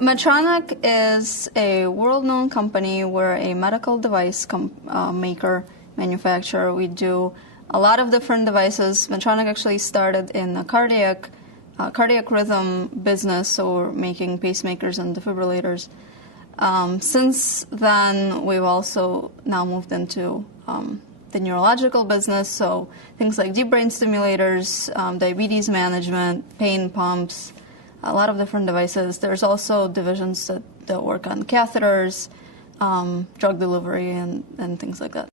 Medtronic is a world-known company. We're a medical device manufacturer. We do a lot of different devices. Medtronic actually started in the cardiac rhythm business, so we're making pacemakers and defibrillators. Since then, we've also now moved into the neurological business, so things like deep brain stimulators, diabetes management, pain pumps, a lot of different devices. There's also divisions that work on catheters, drug delivery, and things like that.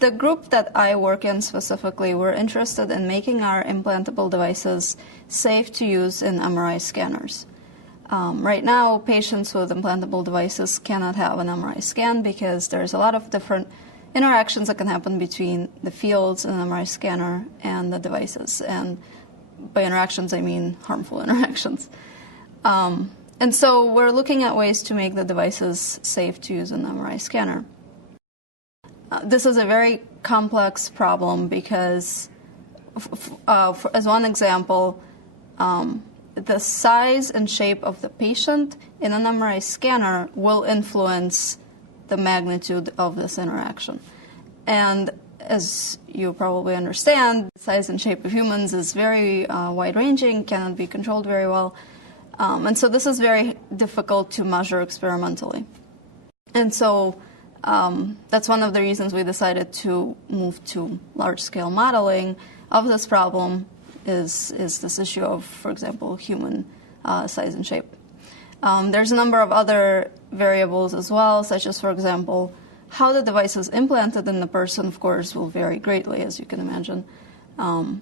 The group that I work in specifically, we're interested in making our implantable devices safe to use in MRI scanners. Right now, patients with implantable devices cannot have an MRI scan because there's a lot of different interactions that can happen between the fields in an MRI scanner and the devices. And by interactions, I mean harmful interactions. And so we're looking at ways to make the devices safe to use in an MRI scanner. This is a very complex problem because, as one example, the size and shape of the patient in an MRI scanner will influence the magnitude of this interaction. And as you probably understand, the size and shape of humans is very wide-ranging, cannot be controlled very well. And so this is very difficult to measure experimentally. And so that's one of the reasons we decided to move to large-scale modeling of this problem is this issue of, for example, human size and shape. There's a number of other variables as well, such as, for example, how the device is implanted in the person, of course, will vary greatly, as you can imagine. And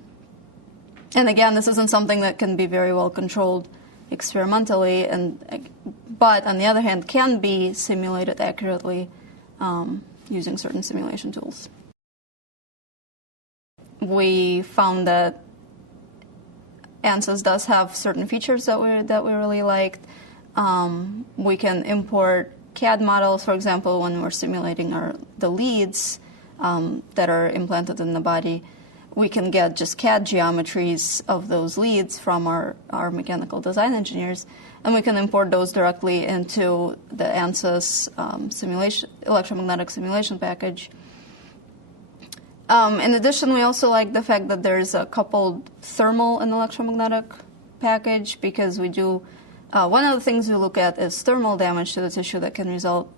again, this isn't something that can be very well controlled experimentally, but on the other hand, can be simulated accurately using certain simulation tools. We found that ANSYS does have certain features that we really liked. We can import CAD models, for example, when we're simulating the leads that are implanted in the body. We can get just CAD geometries of those leads from our mechanical design engineers, and we can import those directly into the ANSYS electromagnetic simulation package. In addition, we also like the fact that there's a coupled thermal and electromagnetic package because we do one of the things we look at is thermal damage to the tissue that can result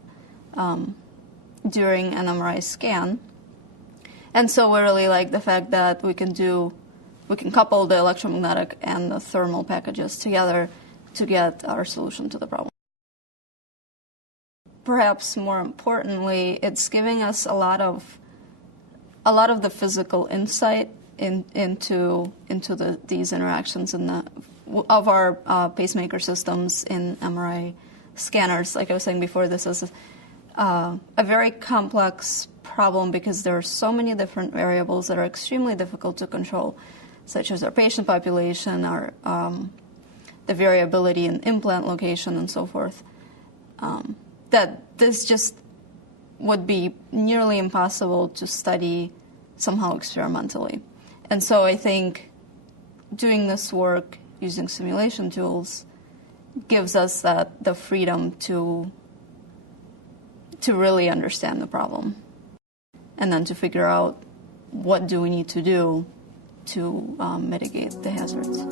during an MRI scan. And so we really like the fact that we can couple the electromagnetic and the thermal packages together to get our solution to the problem. Perhaps more importantly, it's giving us a lot of the physical insight into these interactions of our pacemaker systems in MRI scanners. Like I was saying before, this is a very complex problem because there are so many different variables that are extremely difficult to control, such as our patient population, the variability in implant location, and so forth, that this just would be nearly impossible to study somehow experimentally. And so I think doing this work using simulation tools gives us the freedom to really understand the problem and then to figure out what do we need to do to mitigate the hazards.